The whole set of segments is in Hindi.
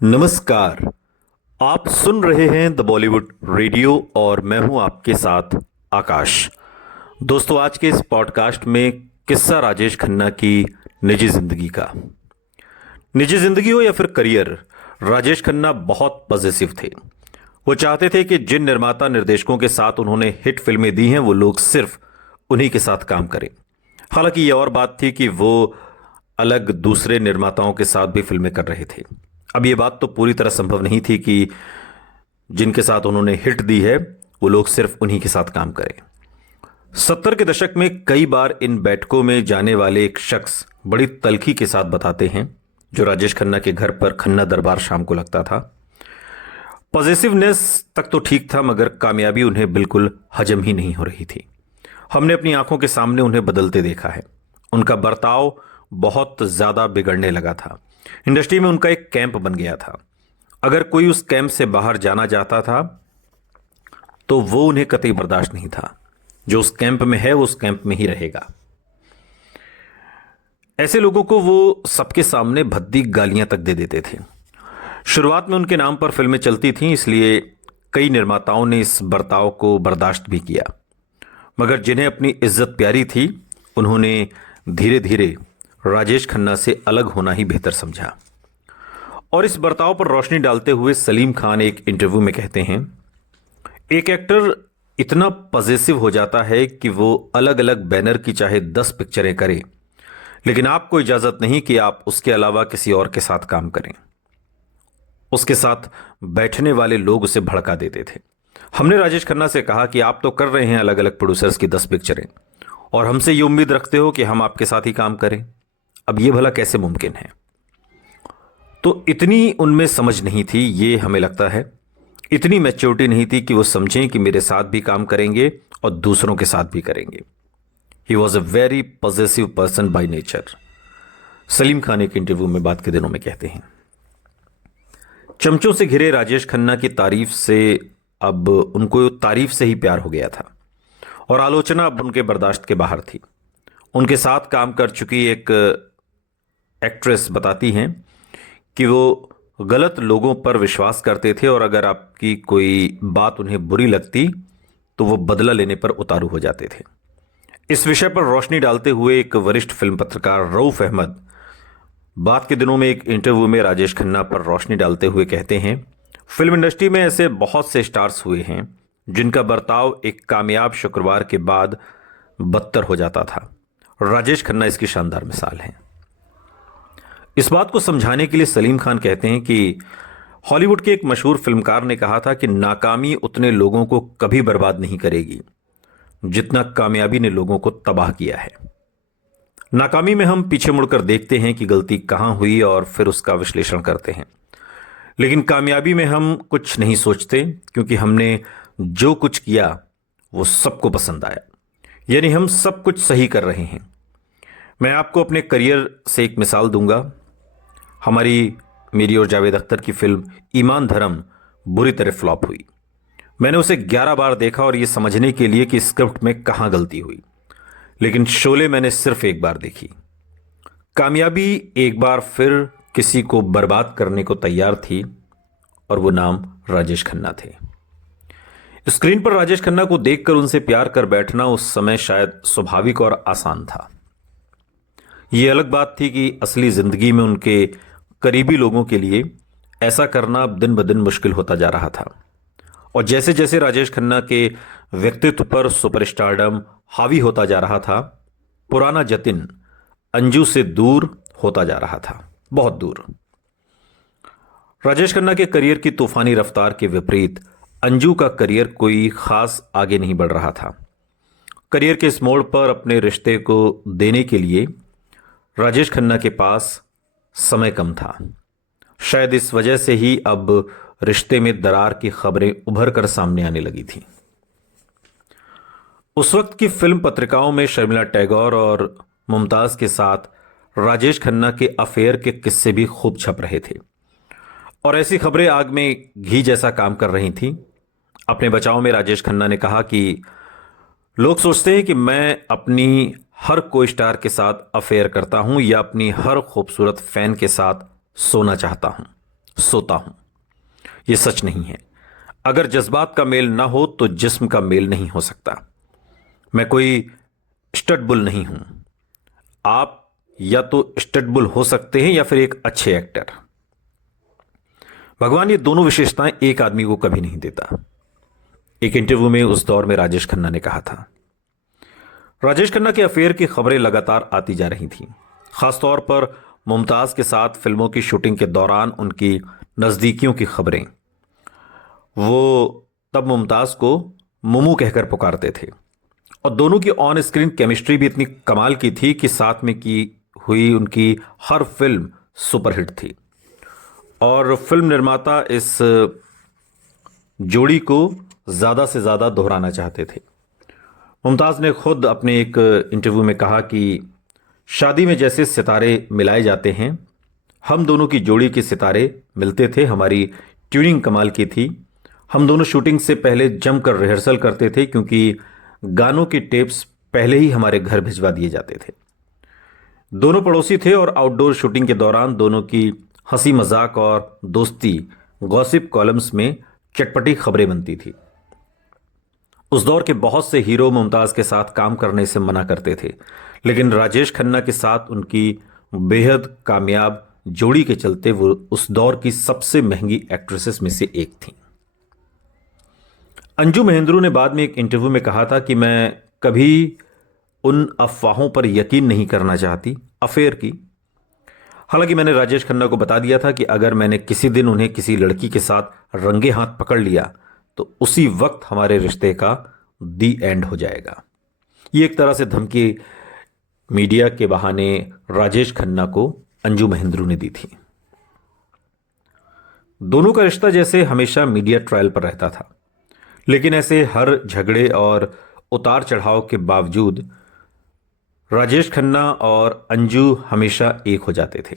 नमस्कार। आप सुन रहे हैं द बॉलीवुड रेडियो और मैं हूं आपके साथ आकाश। दोस्तों, आज के इस पॉडकास्ट में किस्सा राजेश खन्ना की निजी जिंदगी का। निजी जिंदगी हो या फिर करियर, राजेश खन्ना बहुत पॉजिटिव थे। वो चाहते थे कि जिन निर्माता निर्देशकों के साथ उन्होंने हिट फिल्में दी हैं वो लोग सिर्फ उन्हीं के साथ काम करें। हालांकि ये और बात थी कि वो अलग दूसरे निर्माताओं के साथ भी फिल्में कर रहे थे। अब ये बात तो पूरी तरह संभव नहीं थी कि जिनके साथ उन्होंने हिट दी है वो लोग सिर्फ उन्हीं के साथ काम करें। 70 के दशक में कई बार इन बैठकों में जाने वाले एक शख्स बड़ी तल्खी के साथ बताते हैं जो राजेश खन्ना के घर पर खन्ना दरबार शाम को लगता था। पॉजिटिवनेस तक तो ठीक था, मगर कामयाबी उन्हें बिल्कुल हजम ही नहीं हो रही थी। हमने अपनी आंखों के सामने उन्हें बदलते देखा है। उनका बर्ताव बहुत ज्यादा बिगड़ने लगा था। इंडस्ट्री में उनका एक कैंप बन गया था। अगर कोई उस कैंप से बाहर जाना चाहता था तो वो उन्हें कतई बर्दाश्त नहीं था। जो उस कैंप में है वो उस कैंप में ही रहेगा। ऐसे लोगों को वो सबके सामने भद्दी गालियां तक दे देते थे। शुरुआत में उनके नाम पर फिल्में चलती थीं, इसलिए कई निर्माताओं ने इस बर्ताव को बर्दाश्त भी किया। मगर जिन्हें अपनी इज्जत प्यारी थी उन्होंने धीरे धीरे राजेश खन्ना से अलग होना ही बेहतर समझा। और इस बर्ताव पर रोशनी डालते हुए सलीम खान एक इंटरव्यू में कहते हैं, एक एक्टर इतना पॉजिटिव हो जाता है कि वो अलग अलग बैनर की चाहे 10 पिक्चरें करे, लेकिन आपको इजाजत नहीं कि आप उसके अलावा किसी और के साथ काम करें। उसके साथ बैठने वाले लोग उसे भड़का देते थे। हमने राजेश खन्ना से कहा कि आप तो कर रहे हैं अलग अलग प्रोड्यूसर्स की 10 पिक्चरें और हमसे ये उम्मीद रखते हो कि हम आपके साथ ही काम करें। अब ये भला कैसे मुमकिन है? तो इतनी उनमें समझ नहीं थी, ये हमें लगता है। इतनी मैच्योरिटी नहीं थी कि वो समझें कि मेरे साथ भी काम करेंगे और दूसरों के साथ भी करेंगे। He was a very positive person by nature. Salim Khan एक इंटरव्यू में बात के दिनों में कहते हैं, चमचों से घिरे राजेश खन्ना की तारीफ से अब उनको तारीफ से ही प्यार हो गया था और आलोचना अब उनके बर्दाश्त के बाहर थी। उनके साथ काम कर चुकी एक एक्ट्रेस बताती हैं कि वो गलत लोगों पर विश्वास करते थे और अगर आपकी कोई बात उन्हें बुरी लगती तो वो बदला लेने पर उतारू हो जाते थे। इस विषय पर रोशनी डालते हुए एक वरिष्ठ फिल्म पत्रकार रऊफ अहमद बात के दिनों में एक इंटरव्यू में राजेश खन्ना पर रोशनी डालते हुए कहते हैं, फिल्म इंडस्ट्री में ऐसे बहुत से स्टार्स हुए हैं जिनका बर्ताव एक कामयाब शुक्रवार के बाद बदतर हो जाता था। राजेश खन्ना इसकी शानदार मिसाल हैं। इस बात को समझाने के लिए सलीम खान कहते हैं कि हॉलीवुड के एक मशहूर फिल्मकार ने कहा था कि नाकामी उतने लोगों को कभी बर्बाद नहीं करेगी जितना कामयाबी ने लोगों को तबाह किया है। नाकामी में हम पीछे मुड़कर देखते हैं कि गलती कहां हुई और फिर उसका विश्लेषण करते हैं, लेकिन कामयाबी में हम कुछ नहीं सोचते क्योंकि हमने जो कुछ किया वो सबको पसंद आया, यानी हम सब कुछ सही कर रहे हैं। मैं आपको अपने करियर से एक मिसाल दूंगा। मेरी और जावेद अख्तर की फिल्म ईमान धर्म बुरी तरह फ्लॉप हुई। मैंने उसे 11 बार देखा और यह समझने के लिए कि स्क्रिप्ट में कहां गलती हुई, लेकिन शोले मैंने सिर्फ एक बार देखी। कामयाबी एक बार फिर किसी को बर्बाद करने को तैयार थी और वो नाम राजेश खन्ना थे। स्क्रीन पर राजेश खन्ना को देखकर उनसे प्यार कर बैठना उस समय शायद स्वाभाविक और आसान था। यह अलग बात थी कि असली जिंदगी में उनके करीबी लोगों के लिए ऐसा करना अब दिन ब दिन मुश्किल होता जा रहा था। और जैसे जैसे राजेश खन्ना के व्यक्तित्व पर सुपरस्टारडम हावी होता जा रहा था, पुराना जतिन अंजू से दूर होता जा रहा था, बहुत दूर। राजेश खन्ना के करियर की तूफानी रफ्तार के विपरीत अंजू का करियर कोई खास आगे नहीं बढ़ रहा था। करियर के इस मोड़ पर अपने रिश्ते को देने के लिए राजेश खन्ना के पास समय कम था। शायद इस वजह से ही अब रिश्ते में दरार की खबरें उभर कर सामने आने लगी थीं। उस वक्त की फिल्म पत्रिकाओं में शर्मिला टैगोर और मुमताज के साथ राजेश खन्ना के अफेयर के किस्से भी खूब छप रहे थे और ऐसी खबरें आग में घी जैसा काम कर रही थीं। अपने बचाव में राजेश खन्ना ने कहा कि लोग सोचते हैं कि मैं अपनी हर को स्टार के साथ अफेयर करता हूं या अपनी हर खूबसूरत फैन के साथ सोना चाहता हूं। सोता हूं। यह सच नहीं है। अगर जज्बात का मेल ना हो तो जिस्म का मेल नहीं हो सकता। मैं कोई स्टडबुल नहीं हूं। आप या तो स्टडबुल हो सकते हैं या फिर एक अच्छे एक्टर। भगवान ये दोनों विशेषताएं एक आदमी को कभी नहीं देता। एक इंटरव्यू में उस दौर में राजेश खन्ना ने कहा था। राजेश खन्ना के अफेयर की खबरें लगातार आती जा रही थीं। खासतौर पर मुमताज के साथ फिल्मों की शूटिंग के दौरान उनकी नजदीकियों की खबरें। वो तब मुमताज को मुमू कहकर पुकारते थे और दोनों की ऑन स्क्रीन केमिस्ट्री भी इतनी कमाल की थी कि साथ में की हुई उनकी हर फिल्म सुपरहिट थी और फिल्म निर्माता इस जोड़ी को ज्यादा से ज्यादा दोहराना चाहते थे। मुमताज ने खुद अपने एक इंटरव्यू में कहा कि शादी में जैसे सितारे मिलाए जाते हैं, हम दोनों की जोड़ी के सितारे मिलते थे। हमारी ट्यूनिंग कमाल की थी। हम दोनों शूटिंग से पहले जमकर रिहर्सल करते थे क्योंकि गानों के टेप्स पहले ही हमारे घर भिजवा दिए जाते थे। दोनों पड़ोसी थे और आउटडोर शूटिंग के दौरान दोनों की हंसी मजाक और दोस्ती गॉसिप कॉलम्स में चटपटी खबरें बनती थी। उस दौर के बहुत से हीरो मुमताज के साथ काम करने से मना करते थे, लेकिन राजेश खन्ना के साथ उनकी बेहद कामयाब जोड़ी के चलते वो उस दौर की सबसे महंगी एक्ट्रेसेस में से एक थी। अंजू महेंद्रू ने बाद में एक इंटरव्यू में कहा था कि मैं कभी उन अफवाहों पर यकीन नहीं करना चाहती अफेयर की। हालांकि मैंने राजेश खन्ना को बता दिया था कि अगर मैंने किसी दिन उन्हें किसी लड़की के साथ रंगे हाथ पकड़ लिया तो उसी वक्त हमारे रिश्ते का दी एंड हो जाएगा। ये एक तरह से धमकी मीडिया के बहाने राजेश खन्ना को अंजू महेंद्रू ने दी थी। दोनों का रिश्ता जैसे हमेशा मीडिया ट्रायल पर रहता था, लेकिन ऐसे हर झगड़े और उतार चढ़ाव के बावजूद राजेश खन्ना और अंजू हमेशा एक हो जाते थे।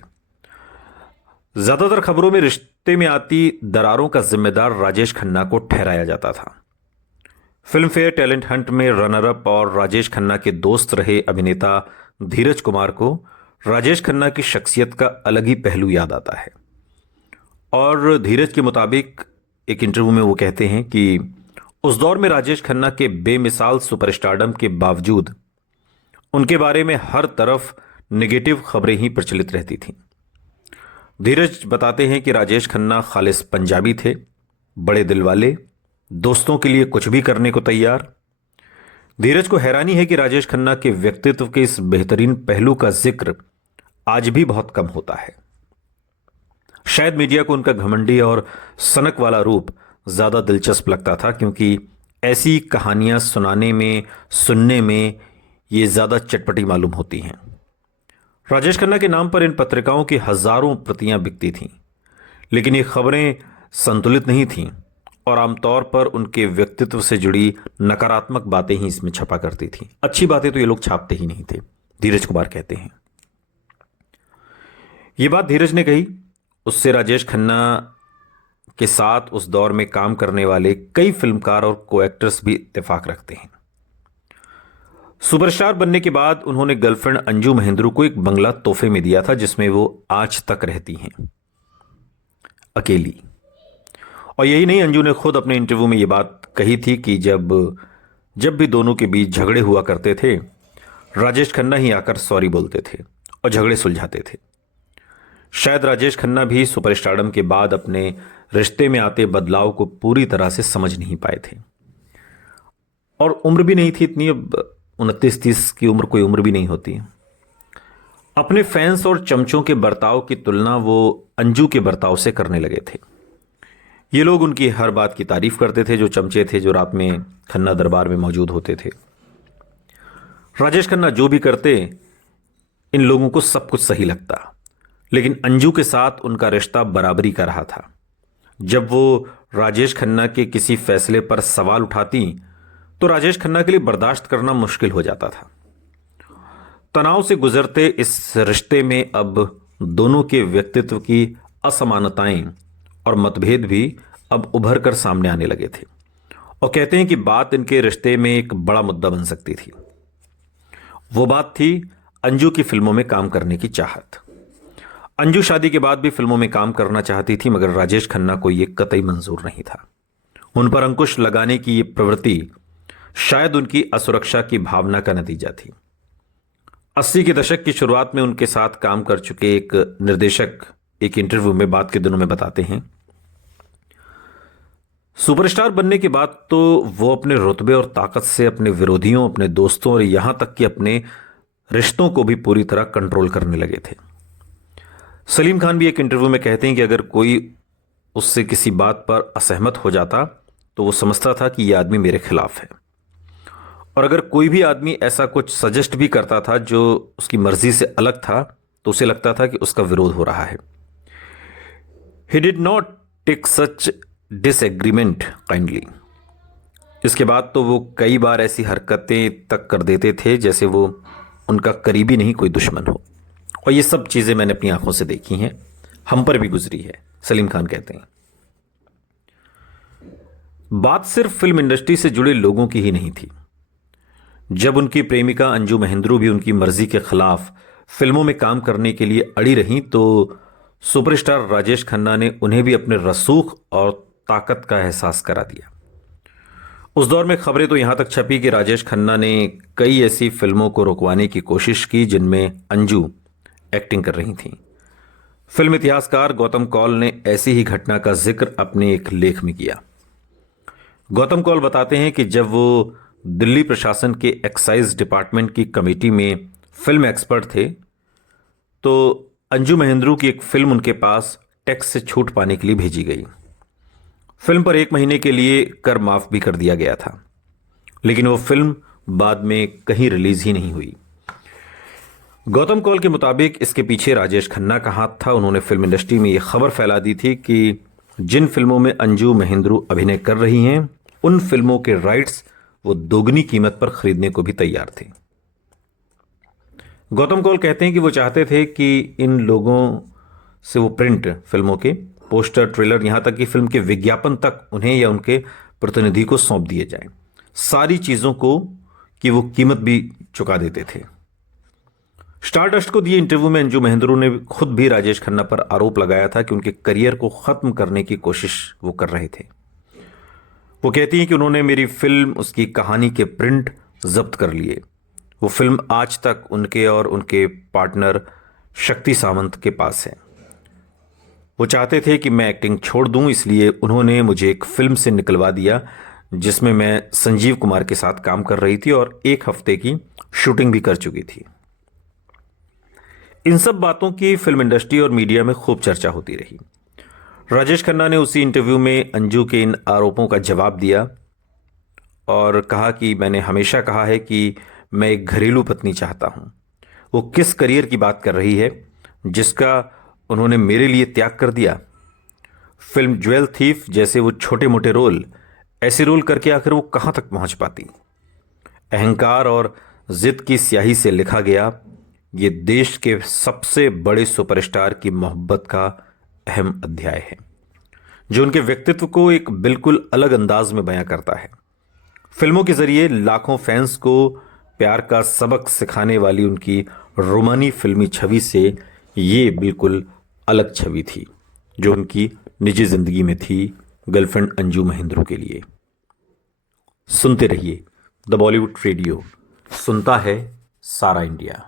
ज्यादातर खबरों में रिश्ते में आती दरारों का जिम्मेदार राजेश खन्ना को ठहराया जाता था। फिल्म फेयर टैलेंट हंट में रनर अप और राजेश खन्ना के दोस्त रहे अभिनेता धीरज कुमार को राजेश खन्ना की शख्सियत का अलग ही पहलू याद आता है। और धीरज के मुताबिक एक इंटरव्यू में वो कहते हैं कि उस दौर में राजेश खन्ना के बेमिसाल सुपरस्टारडम के बावजूद उनके बारे में हर तरफ नेगेटिव खबरें ही प्रचलित रहती थीं। धीरज बताते हैं कि राजेश खन्ना खालिस पंजाबी थे, बड़े दिल वाले, दोस्तों के लिए कुछ भी करने को तैयार। धीरज को हैरानी है कि राजेश खन्ना के व्यक्तित्व के इस बेहतरीन पहलू का जिक्र आज भी बहुत कम होता है। शायद मीडिया को उनका घमंडी और सनक वाला रूप ज्यादा दिलचस्प लगता था क्योंकि ऐसी कहानियां सुनाने में, सुनने में ये ज्यादा चटपटी मालूम होती हैं। राजेश खन्ना के नाम पर इन पत्रिकाओं की हजारों प्रतियां बिकती थीं, लेकिन ये खबरें संतुलित नहीं थीं और आमतौर पर उनके व्यक्तित्व से जुड़ी नकारात्मक बातें ही इसमें छपा करती थीं। अच्छी बातें तो ये लोग छापते ही नहीं थे, धीरज कुमार कहते हैं। ये बात धीरज ने कही, उससे राजेश खन्ना के साथ उस दौर में काम करने वाले कई फिल्मकार और को एक्टर्स भी इत्तेफाक रखते हैं। सुपरस्टार बनने के बाद उन्होंने गर्लफ्रेंड अंजू महेंद्रू को एक बंगला तोहफे में दिया था जिसमें वो आज तक रहती हैं, अकेली। और यही नहीं, अंजू ने खुद अपने इंटरव्यू में ये बात कही थी कि जब भी दोनों के बीच झगड़े हुआ करते थे, राजेश खन्ना ही आकर सॉरी बोलते थे और झगड़े सुलझाते थे। शायद राजेश खन्ना भी सुपरस्टारडम के बाद अपने रिश्ते में आते बदलाव को पूरी तरह से समझ नहीं पाए थे और उम्र भी नहीं थी इतनी। अब 29-30 की उम्र कोई उम्र भी नहीं होती। अपने फैंस और चमचों के बर्ताव की तुलना वो अंजू के बर्ताव से करने लगे थे। ये लोग उनकी हर बात की तारीफ करते थे, जो चमचे थे जो रात में खन्ना दरबार में मौजूद होते थे। राजेश खन्ना जो भी करते, इन लोगों को सब कुछ सही लगता, लेकिन अंजू के साथ उनका रिश्ता बराबरी का रहा था। जब वो राजेश खन्ना के किसी फैसले पर सवाल उठाती तो राजेश खन्ना के लिए बर्दाश्त करना मुश्किल हो जाता था। तनाव से गुजरते इस रिश्ते में अब दोनों के व्यक्तित्व की असमानताएं और मतभेद भी अब उभर कर सामने आने लगे थे और कहते हैं कि बात इनके रिश्ते में एक बड़ा मुद्दा बन सकती थी। वो बात थी अंजू की फिल्मों में काम करने की चाहत। अंजू शादी के बाद भी फिल्मों में काम करना चाहती थी, मगर राजेश खन्ना को यह कतई मंजूर नहीं था। उन पर अंकुश लगाने की ये प्रवृत्ति शायद उनकी असुरक्षा की भावना का नतीजा थी। 80 के दशक की शुरुआत में उनके साथ काम कर चुके एक निर्देशक एक इंटरव्यू में बात के दिनों में बताते हैं, सुपरस्टार बनने के बाद तो वो अपने रुतबे और ताकत से अपने विरोधियों, अपने दोस्तों और यहां तक कि अपने रिश्तों को भी पूरी तरह कंट्रोल करने लगे थे। सलीम खान भी एक इंटरव्यू में कहते हैं कि अगर कोई उससे किसी बात पर असहमत हो जाता तो वो समझता था कि यह आदमी मेरे खिलाफ है, और अगर कोई भी आदमी ऐसा कुछ सजेस्ट भी करता था जो उसकी मर्जी से अलग था तो उसे लगता था कि उसका विरोध हो रहा है। He did not take such disagreement kindly. इसके बाद तो वो कई बार ऐसी हरकतें तक कर देते थे जैसे वो उनका करीबी नहीं कोई दुश्मन हो, और ये सब चीजें मैंने अपनी आंखों से देखी हैं, हम पर भी गुजरी है, सलीम खान कहते हैं। बात सिर्फ फिल्म इंडस्ट्री से जुड़े लोगों की ही नहीं थी। जब उनकी प्रेमिका अंजू महेंद्रू भी उनकी मर्जी के खिलाफ फिल्मों में काम करने के लिए अड़ी रहीं तो सुपरस्टार राजेश खन्ना ने उन्हें भी अपने रसूख और ताकत का एहसास करा दिया। उस दौर में खबरें तो यहां तक छपी कि राजेश खन्ना ने कई ऐसी फिल्मों को रुकवाने की कोशिश की जिनमें अंजू एक्टिंग कर रही थीं। फिल्म इतिहासकार गौतम कौल ने ऐसी ही घटना का जिक्र अपने एक लेख में किया। गौतम कौल बताते हैं कि जब वो दिल्ली प्रशासन के एक्साइज डिपार्टमेंट की कमेटी में फिल्म एक्सपर्ट थे तो अंजू महेंद्रू की एक फिल्म उनके पास टैक्स से छूट पाने के लिए भेजी गई। फिल्म पर 1 महीने के लिए कर माफ भी कर दिया गया था, लेकिन वो फिल्म बाद में कहीं रिलीज ही नहीं हुई। गौतम कौल के मुताबिक इसके पीछे राजेश खन्ना का हाथ था। उन्होंने फिल्म इंडस्ट्री में यह खबर फैला दी थी कि जिन फिल्मों में अंजू महेंद्रू अभिनय कर रही हैं उन फिल्मों के राइट्स वो दोगुनी कीमत पर खरीदने को भी तैयार थे। गौतम कौल कहते हैं कि वो चाहते थे कि इन लोगों से वो प्रिंट फिल्मों के पोस्टर, ट्रेलर, यहां तक कि फिल्म के विज्ञापन तक उन्हें या उनके प्रतिनिधि को सौंप दिए जाएं, सारी चीजों को कि वो कीमत भी चुका देते थे। स्टारडस्ट को दिए इंटरव्यू में अंजू महेंद्रू ने खुद भी राजेश खन्ना पर आरोप लगाया था कि उनके करियर को खत्म करने की कोशिश वो कर रहे थे। वो कहती हैं कि उन्होंने मेरी फिल्म, उसकी कहानी के प्रिंट जब्त कर लिए। वो फिल्म आज तक उनके और उनके पार्टनर शक्ति सावंत के पास है। वो चाहते थे कि मैं एक्टिंग छोड़ दूं, इसलिए उन्होंने मुझे एक फिल्म से निकलवा दिया जिसमें मैं संजीव कुमार के साथ काम कर रही थी और 1 हफ्ते की शूटिंग भी कर चुकी थी। इन सब बातों की फिल्म इंडस्ट्री और मीडिया में खूब चर्चा होती रही। राजेश खन्ना ने उसी इंटरव्यू में अंजू के इन आरोपों का जवाब दिया और कहा कि मैंने हमेशा कहा है कि मैं एक घरेलू पत्नी चाहता हूं। वो किस करियर की बात कर रही है जिसका उन्होंने मेरे लिए त्याग कर दिया। फिल्म ज्वेल थीफ जैसे वो छोटे मोटे रोल, ऐसे रोल करके आखिर वो कहां तक पहुंच पाती। अहंकार और जिद की स्याही से लिखा गया ये देश के सबसे बड़े सुपरस्टार की मोहब्बत का अहम अध्याय है जो उनके व्यक्तित्व को एक बिल्कुल अलग अंदाज में बयां करता है। फिल्मों के जरिए लाखों फैंस को प्यार का सबक सिखाने वाली उनकी रोमानी फिल्मी छवि से ये बिल्कुल अलग छवि थी जो उनकी निजी जिंदगी में थी गर्लफ्रेंड अंजू महेंद्रू के लिए। सुनते रहिए द बॉलीवुड रेडियो, सुनता है सारा इंडिया।